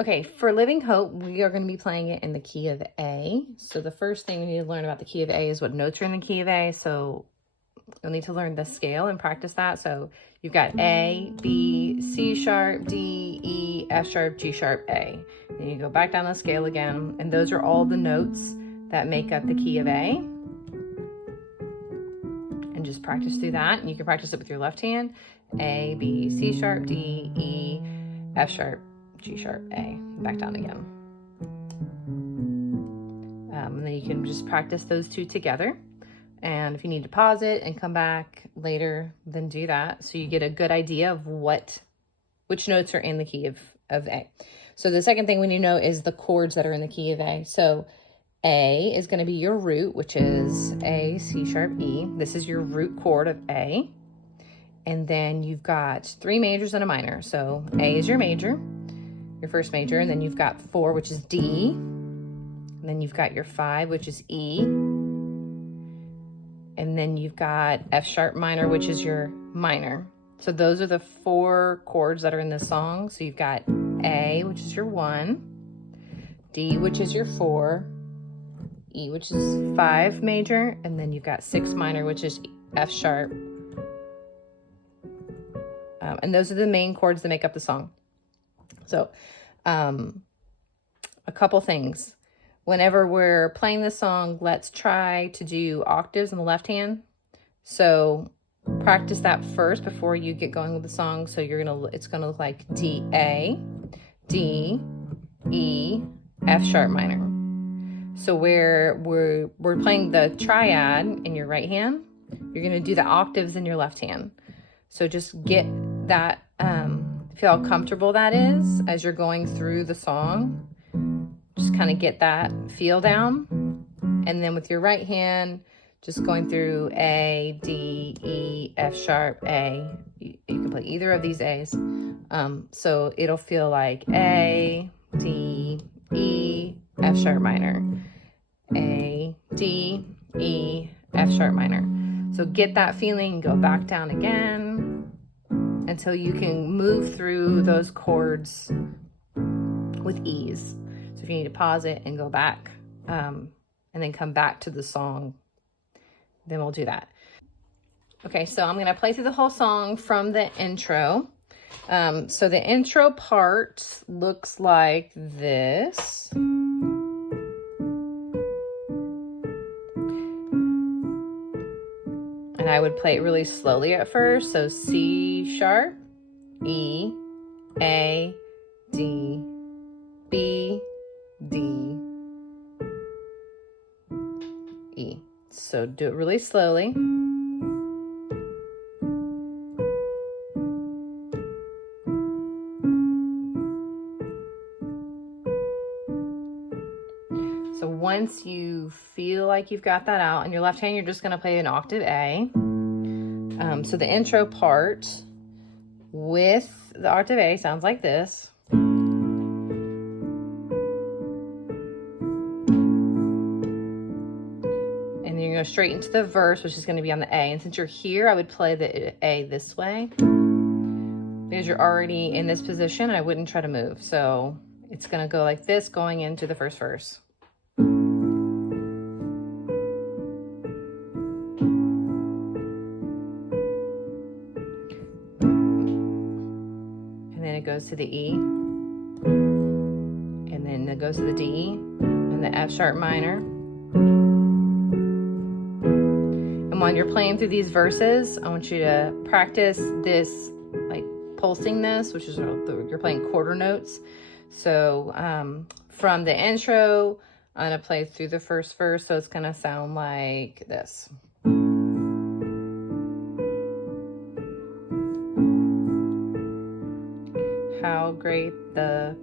Okay, for Living Hope, we are going to be playing it in the key of A. So the first thing we need to learn about the key of A is what notes are in the key of A. So you'll need to learn the scale and practice that. So you've got A, B, C sharp, D, E, F sharp, G sharp, A. Then you go back down the scale again, and those are all the notes that make up the key of A. And just practice through that. And you can practice it with your left hand. A, B, C sharp, D, E, F sharp, G sharp, A. Back down again. And then you can just practice those two together. And if you need to pause it and come back later, then do that. So you get a good idea of which notes are in the key of A. So the second thing we need to know is the chords that are in the key of A. So A is going to be your root, which is A, C sharp, E. This is your root chord of A. And then you've got 3 majors and a minor. So A is your major, your first major. And then you've got 4, which is D. And then you've got your 5, which is E. And then you've got F sharp minor, which is your minor. So those are the 4 chords that are in this song. So you've got A, which is your 1, D, which is your 4, E, which is 5 major, and then you've got 6 minor, which is F sharp. And those are the main chords that make up the song. So a couple things. Whenever we're playing this song, let's try to do octaves on the left hand. So practice that first before you get going with the song. So it's gonna look like D, A, D, E, F sharp minor. So where we're playing the triad in your right hand, you're gonna do the octaves in your left hand. So just get that, feel how comfortable that is as you're going through the song. Just kind of get that feel down. And then with your right hand, just going through A, D, E, F sharp, A. You can play either of these A's. So it'll feel like A, D, E, F sharp minor. A, D, E, F sharp minor. So get that feeling, go back down again until you can move through those chords with ease. So if you need to pause it and go back and then come back to the song, then we'll do that. Okay, so I'm gonna play through the whole song from the intro. So the intro part looks like this. And I would play it really slowly at first. So C sharp, E, A, D, B, D, E. So do it really slowly. So once you feel like you've got that out, in your left hand, you're just going to play an octave A. So the intro part with the octave A sounds like this. And then you're going to go straight into the verse, which is going to be on the A. And since you're here, I would play the A this way. Because you're already in this position, I wouldn't try to move. So it's going to go like this going into the first verse. And then it goes to the E, and then it goes to the D, and the F sharp minor. And while you're playing through these verses, I want you to practice this, like pulsing this, which is you're playing quarter notes. So from the intro, I'm gonna play through the first verse, so it's gonna sound like this. How great the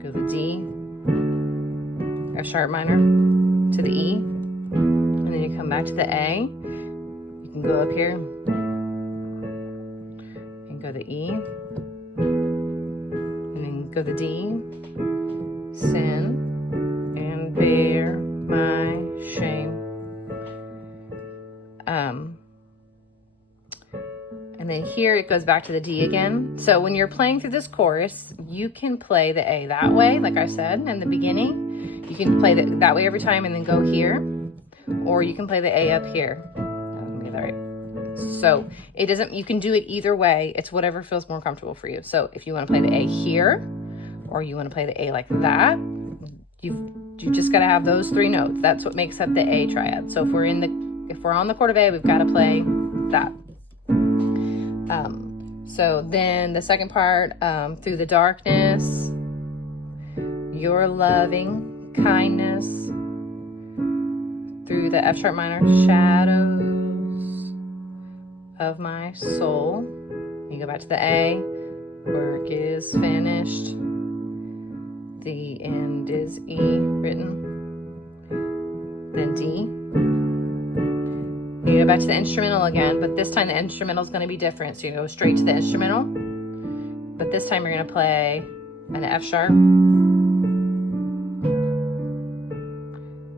go the D, F sharp minor to the E, and then you come back to the A. You can go up here and go the E, and then go the D, sin and bear my shame. And then here it goes back to the D again. So when you're playing through this chorus, you can play the A that way, like I said in the beginning. You can play that way every time and then go here. Or you can play the A up here. Let me get that right. So it doesn't, you can do it either way. It's whatever feels more comfortable for you. So if you want to play the A here, or you want to play the A like that, you just got to have those 3 notes. That's what makes up the A triad. So if we're on the chord of A, we've got to play that. So then the second part, through the darkness, your loving kindness, through the F sharp minor, shadows of my soul. You go back to the A, work is finished, the end is E written, then D. You go back to the instrumental again, but this time the instrumental is going to be different. So you go straight to the instrumental, but this time you're going to play an F sharp.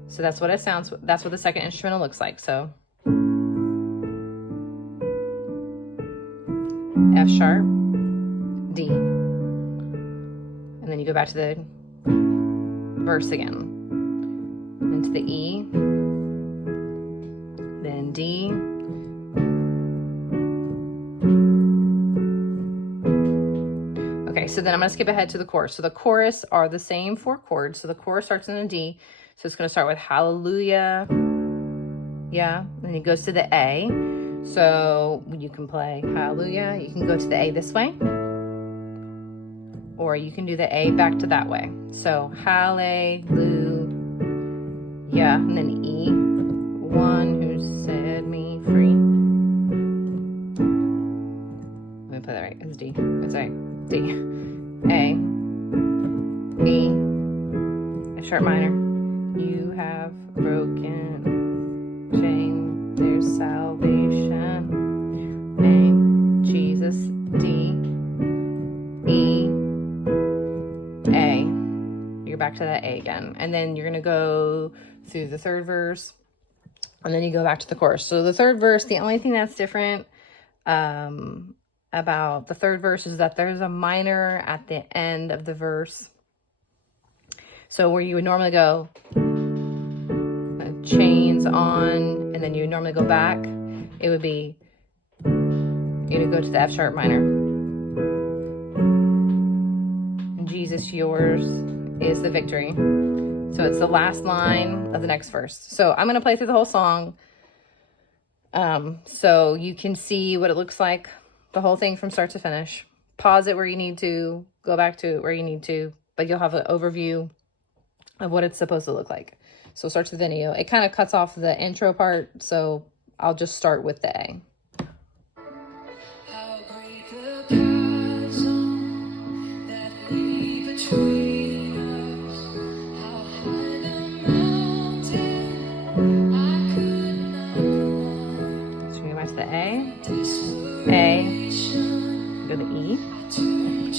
So that's what it sounds, that's what the second instrumental looks like. So F sharp, D. And then you go back to the verse again. Into the E, then D, okay, so then I'm going to skip ahead to the chorus. So the chorus are the same 4 chords. So the chorus starts in a D. So it's going to start with hallelujah, yeah, and then it goes to the A. So you can play hallelujah, you can go to the A this way, or you can do the A back to that way. So hallelujah, and then E, one who set me free. Let me play that right, it's D, it's A, D, A, E, F sharp minor. You have broken chain, there's salvation, name, Jesus, D, E, A. You're back to that A again. And then you're going to go through the third verse, and then you go back to the chorus. So the third verse, the only thing that's different about the third verse is that there's a minor at the end of the verse. So where you would normally go chains on, and then you would normally go back, it would be, you would go to the F sharp minor. And Jesus, yours is the victory. So it's the last line of the next verse. So I'm going to play through the whole song so you can see what it looks like, the whole thing from start to finish. Pause it where you need to, go back to it where you need to, but you'll have an overview of what it's supposed to look like. So start the video. It kind of cuts off the intro part, so I'll just start with the A. How great the chasm that lay between us, how high the mountain I could not climb. So we go back to the A, go to the E, D, D,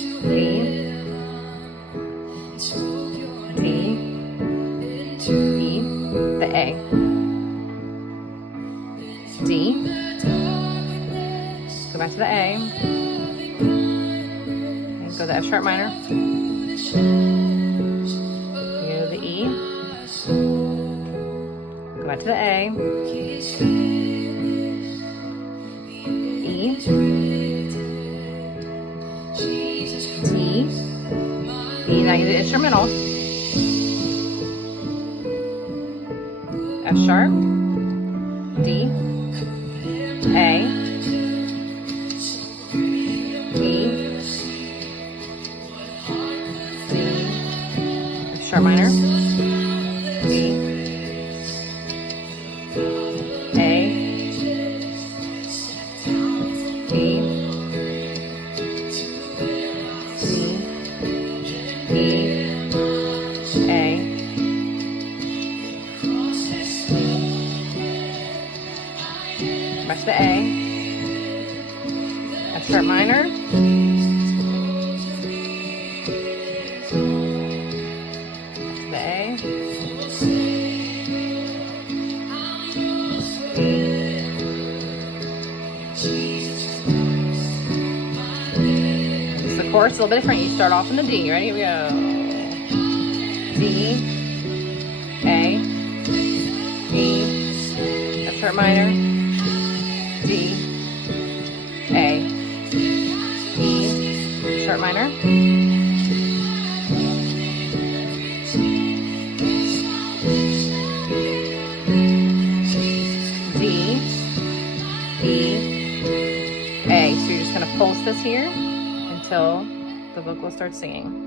E, the A, D, go back to the A, and go to the F sharp minor, you go to the E, go back to the A, E, D, E, now you do the instrumental, F sharp, D, A, E, C, F sharp minor, D, A, D, C, E, A. Back to the A, F sharp minor, the A, E, chorus is a little bit different. You start off in the D. Ready? Here we go. D, A, E, F sharp minor, D, A, E, sharp minor, D, E, A. So you're just going to pulse this here until the vocal starts singing.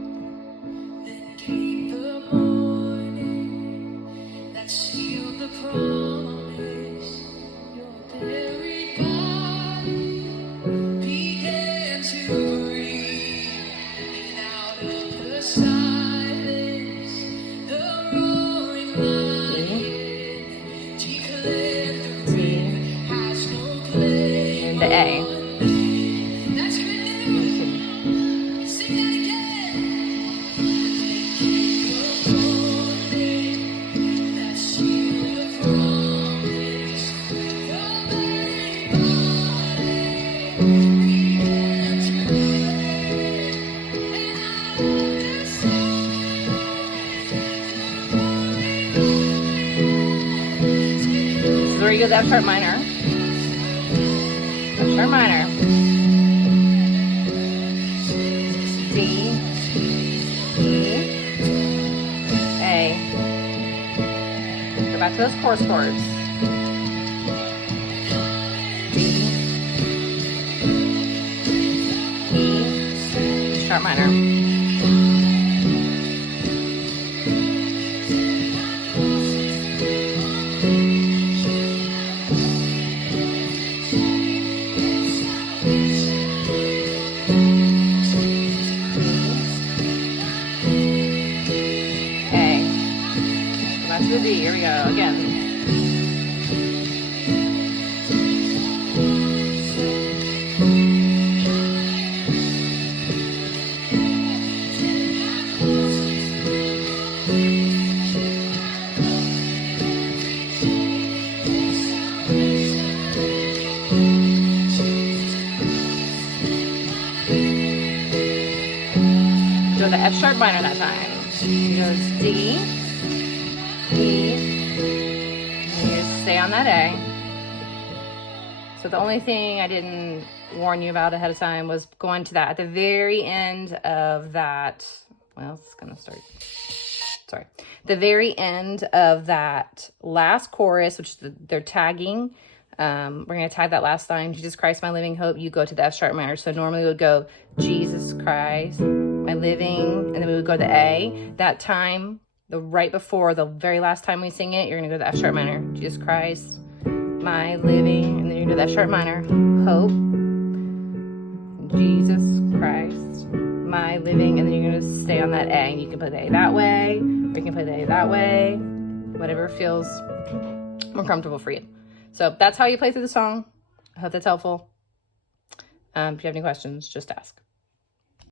The A. So where you go the F sharp minor. F sharp minor. D, E, A. Go back to those chorus chords. D, E, sharp minor. Back to the D. Here we go again. Go the F sharp minor that time. It goes D, E, and you just stay on that A. So the only thing I didn't warn you about ahead of time was going to that at the very end of that. Well, it's gonna start. Sorry, the very end of that last chorus, which they're tagging. We're gonna tag that last line. Jesus Christ, my living hope. You go to the F sharp minor. So normally we would go Jesus Christ, my living, and then we would go to the A. That time, right before the very last time we sing it, you're gonna go to the F sharp minor. Jesus Christ, my living, and then you're gonna do the F sharp minor. Hope, Jesus Christ, my living, and then you're gonna stay on that A. And you can play the A that way, or you can play the A that way, whatever feels more comfortable for you. So that's how you play through the song. I hope that's helpful. If you have any questions, just ask.